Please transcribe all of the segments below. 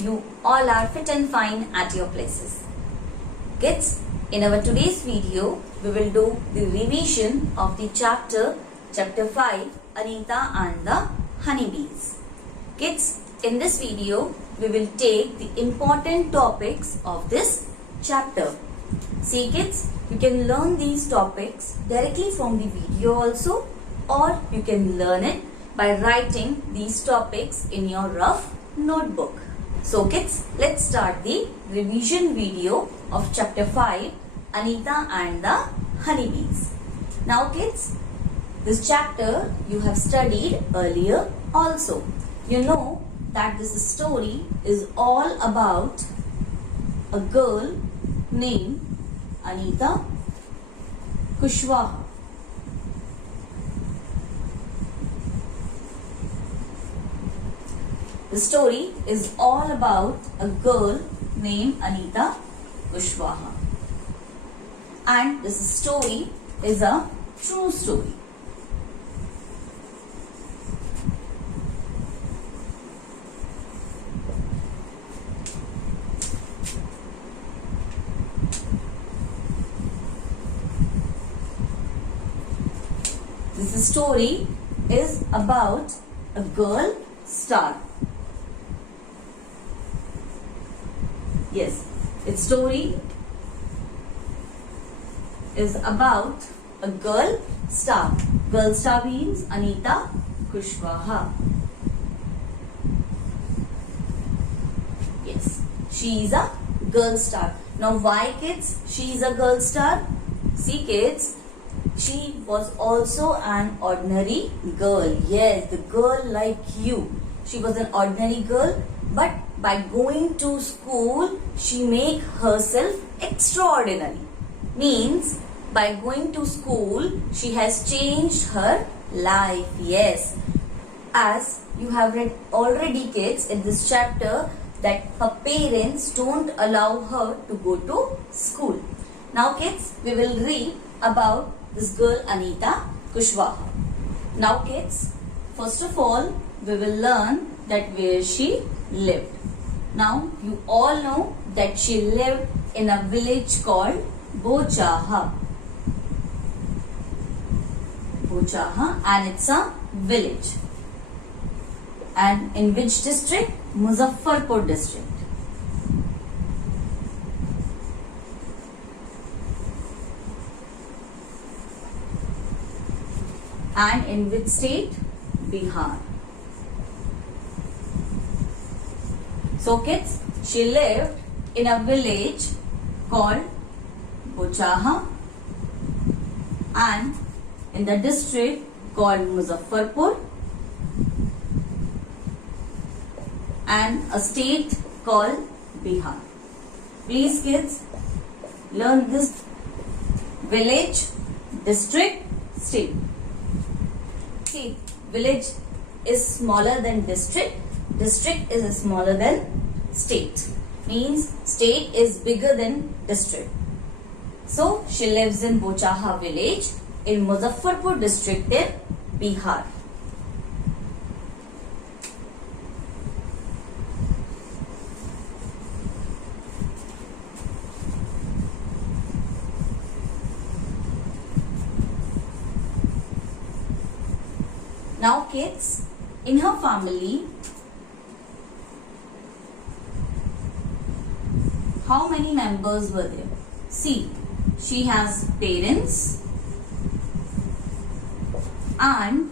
you all are fit and fine at your places. Kids, in our today's video, we will do the revision of the chapter 5, Anita and the Honeybees. Kids, in this video, we will take the important topics of this chapter. See kids, you can learn these topics directly from the video also, or you can learn it by writing these topics in your rough notebook. So kids, let's start the revision video of chapter 5, Anita and the Honeybees. Now kids, this chapter you have studied earlier also. You know that this story is all about a girl named Anita Kushwaha. The story is all about a girl named Anita Kushwaha. And this story is a true story. This story is about a girl star. Yes, its story is about a girl star. Girl star means Anita Kushwaha. Yes, she is a girl star. Now why kids she is a girl star? See kids, she was also an ordinary girl. Yes, the girl like you. She was an ordinary girl, but by going to school, she make herself extraordinary. Means, by going to school, she has changed her life. Yes. As you have read already kids in this chapter that her parents don't allow her to go to school. Now kids, we will read about this girl Anita Kushwaha. Now kids, first of all, we will learn that where she lived. Now you all know that she lived in a village called Bochaha. Bochaha, and it's a village. And in which district? Muzaffarpur district. And in which state? Bihar. So kids, she lived in a village called Bochaha and in the district called Muzaffarpur and a state called Bihar. Please kids, learn this village, district, state. See, village is smaller than district. District is smaller than state. Means state is bigger than district. So she lives in Bochaha village in Muzaffarpur district in Bihar. Now kids, in her family, how many members were there? See, she has parents and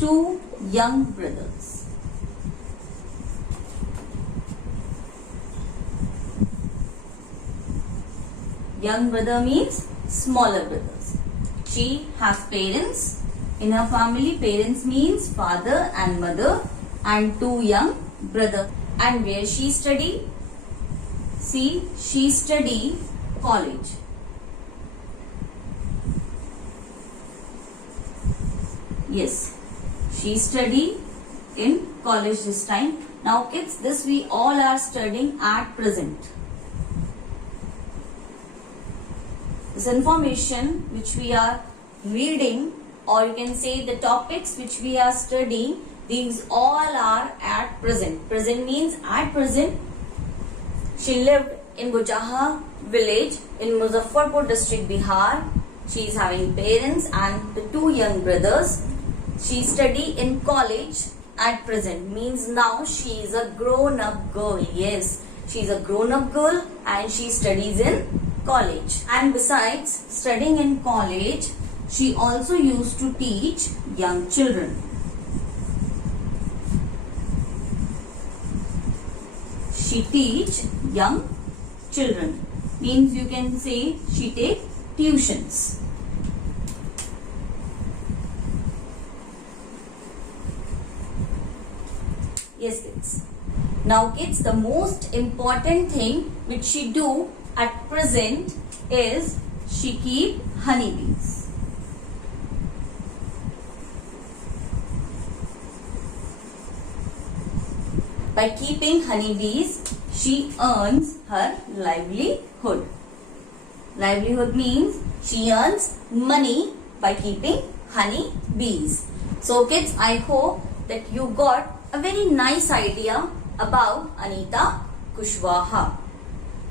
2 young brothers. Young brother means smaller brothers. She has parents. In her family, parents means father and mother and 2 young brothers. And where she study? See, she study college. Yes, she study in college this time. Now kids, this we all are studying at present. This information which we are reading, or you can say the topics which we are studying, These all are at present. Present means at present. She lived in Bujaha village in Muzaffarpur district, Bihar. She is having parents and the 2 young brothers. She study in college at present, means now she is a grown up girl. Yes, she is a grown up girl and she studies in college. And besides studying in college, she also used to teach young children. She teach young children, means you can say she take tuitions. Yes kids. Now kids, the most important thing which she do at present is she keep honeybees. By keeping honeybees, she earns her livelihood. Livelihood means she earns money by keeping honeybees. So kids, I hope that you got a very nice idea about Anita Kushwaha.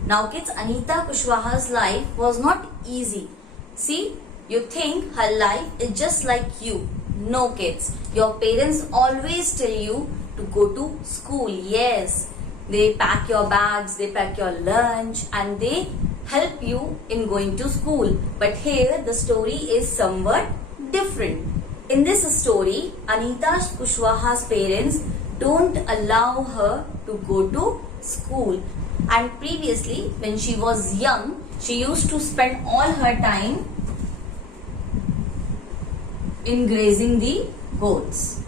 Now kids, Anita Kushwaha's life was not easy. See, you think her life is just like you. No kids, your parents always tell you to go to school. Yes, they pack your bags, they pack your lunch and they help you in going to school. But here the story is somewhat different. In this story, Anita Kushwaha's parents don't allow her to go to school. And previously, when she was young, she used to spend all her time in grazing the goats.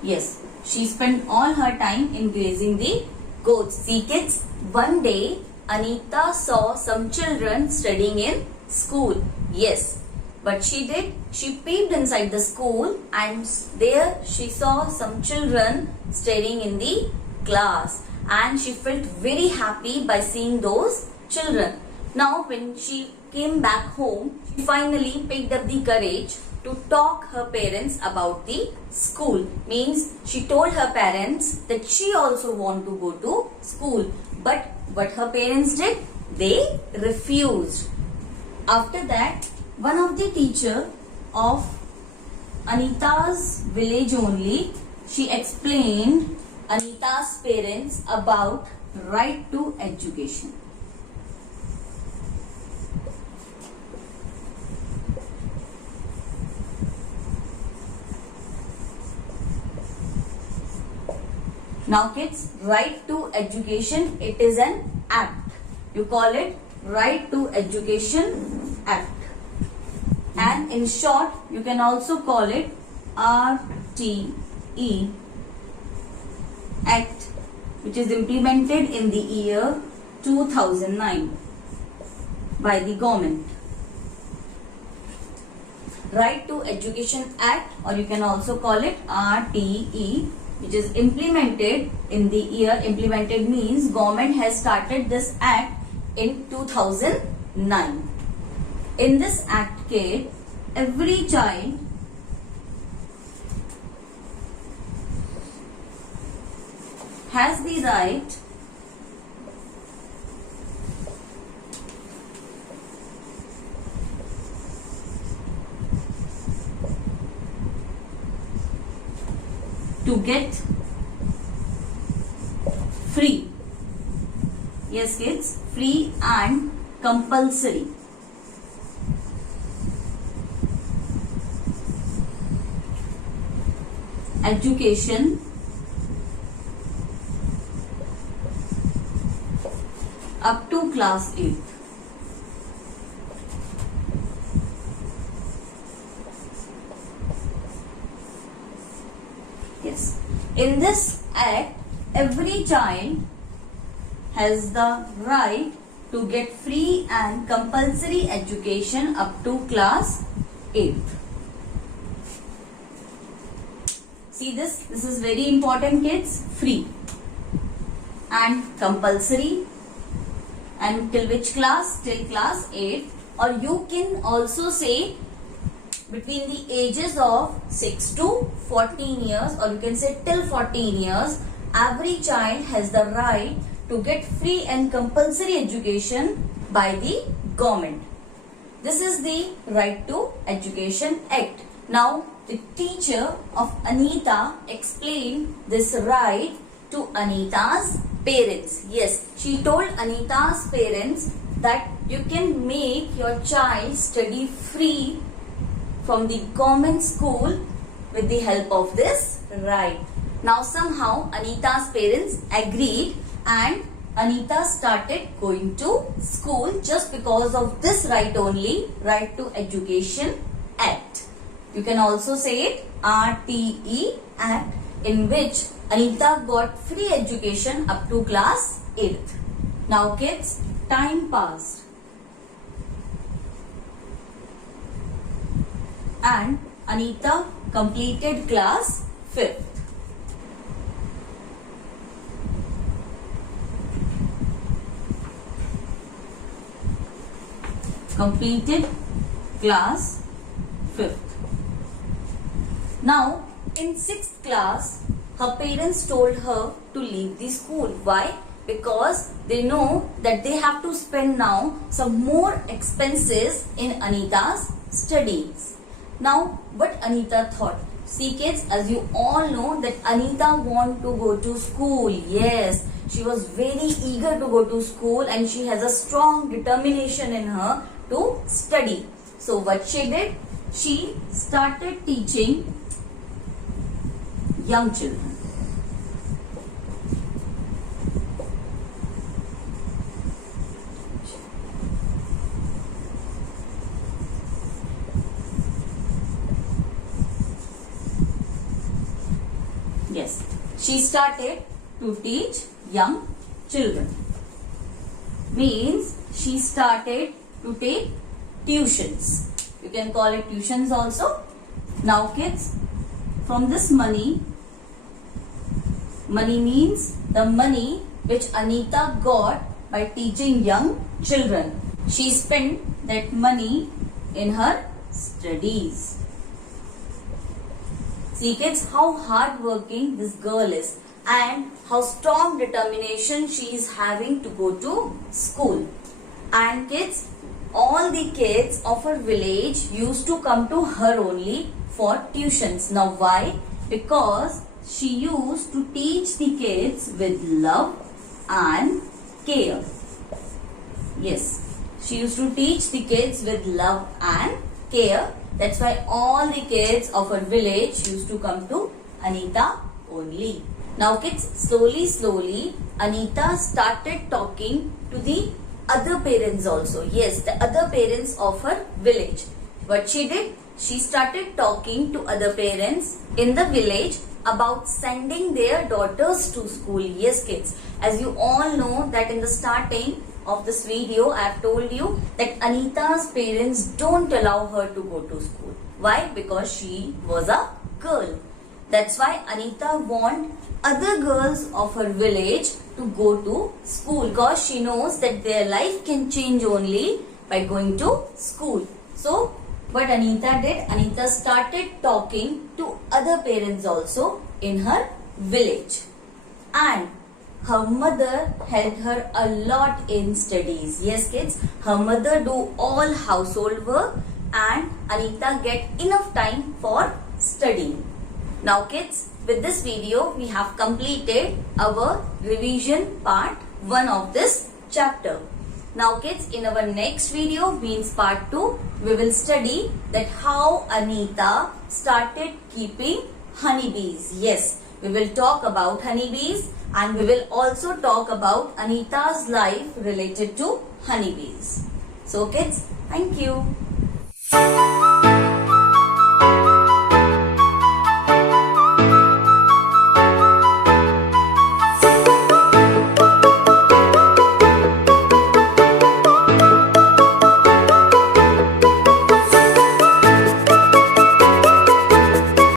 Yes, she spent all her time in grazing the goats. See kids, one day Anita saw some children studying in school. Yes, but she peeped inside the school and there she saw some children studying in the class and she felt very happy by seeing those children. Now when she came back home, she finally picked up the courage to talk her parents about the school. Means she told her parents that she also want to go to school. But what her parents did? They refused. After that, one of the teacher of Anita's village only, she explained Anita's parents about right to education. Now kids, right to education, it is an act. You call it Right to Education Act. And in short, you can also call it RTE Act, which is implemented in the year 2009 by the government. Right to Education Act, or you can also call it RTE, which is implemented in the year, implemented means government has started this act in 2009. In this act, kid, every child has the right to get free. Yes kids, free and compulsory education up to class 8. Yes, in this act, every child has the right to get free and compulsory education up to class 8. See this? This is very important kids. Free and compulsory. And till which class? Till class 8. or you can also say between the ages of 6 to 14 years, or you can say till 14 years, every child has the right to get free and compulsory education by the government. This is the Right to Education Act. Now, the teacher of Anita explained this right to Anita's parents. Yes, she told Anita's parents that you can make your child study free from the government school with the help of this right. Now, somehow Anita's parents agreed and Anita started going to school just because of this right only, Right to Education Act. You can also say it RTE Act, in which Anita got free education up to class 8th. Now kids, time passed and Anita completed class 5th. Completed class 5th. Now, in 6th class, her parents told her to leave the school. Why? Because they know that they have to spend now some more expenses in Anita's studies. Now, what Anita thought? See kids, as you all know that Anita want to go to school. Yes, she was very eager to go to school and she has a strong determination in her to study. So what she did? She started teaching young children. Yes, she started to teach young children. Means she started to take tuitions. You can call it tuitions also. Now kids, from this money means the money which Anita got by teaching young children. She spent that money in her studies. See kids, how hardworking this girl is and how strong determination she is having to go to school. And kids, all the kids of her village used to come to her only for tuitions. Now why? Because she used to teach the kids with love and care. Yes, she used to teach the kids with love and care. That's why all the kids of her village used to come to Anita only. Now kids, slowly Anita started talking to the other parents also. Yes, the other parents of her village. What she did? She started talking to other parents in the village about sending their daughters to school. Yes kids, as you all know that in the starting of this video I have told you that Anita's parents don't allow her to go to school. Why? Because she was a girl. That's why Anita want other girls of her village to go to school, because she knows that their life can change only by going to school. So what Anita did? Anita started talking to other parents also in her village. And her mother helped her a lot in studies. Yes kids, her mother do all household work and Anita get enough time for studying. Now kids, with this video we have completed our revision part 1 of this chapter. Now kids, in our next video, means part 2, we will study that how Anita started keeping honeybees. Yes, we will talk about honeybees and we will also talk about Anita's life related to honeybees. So kids, thank you.